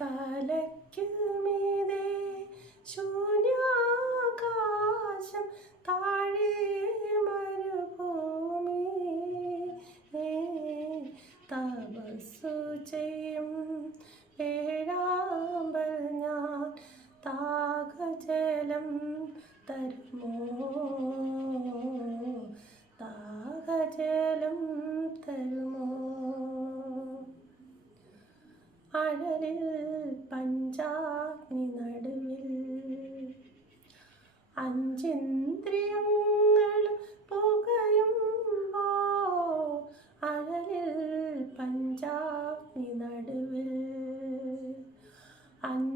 തലയ്ക്കുമീതേ ശൂന്യാകാശം താഴെ മരുഭൂമി. തപസ്സു ചെയ്യും ഏഴാമ്പൽ ഞാൻ. താകജലം തരുമോ? താകജലം തരുമോ? അഴലിൽ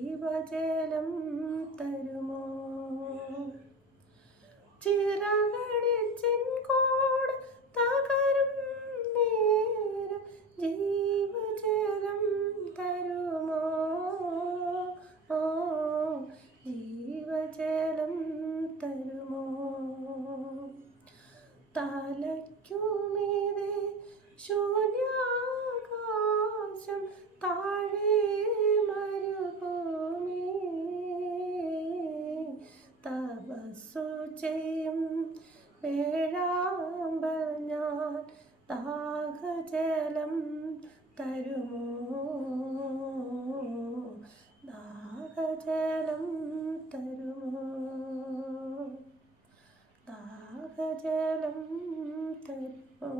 ജീവജലം തരുമോ? ചിറകടിച്ചിൻകോട് തകരും നേരം ജീവജലം തരുമോ? ജീവജലം തരുമോ? തലയ്ക്കുമീതെ ശൂന്യാകാശം താഴെ തപസ്സു ചെയ്യും വേഴാമ്പൽ ഞാൻ ദാഹജലം തരുമോ? ദാഹജലം തരുമോ? ദാഹജലം തരുമോ?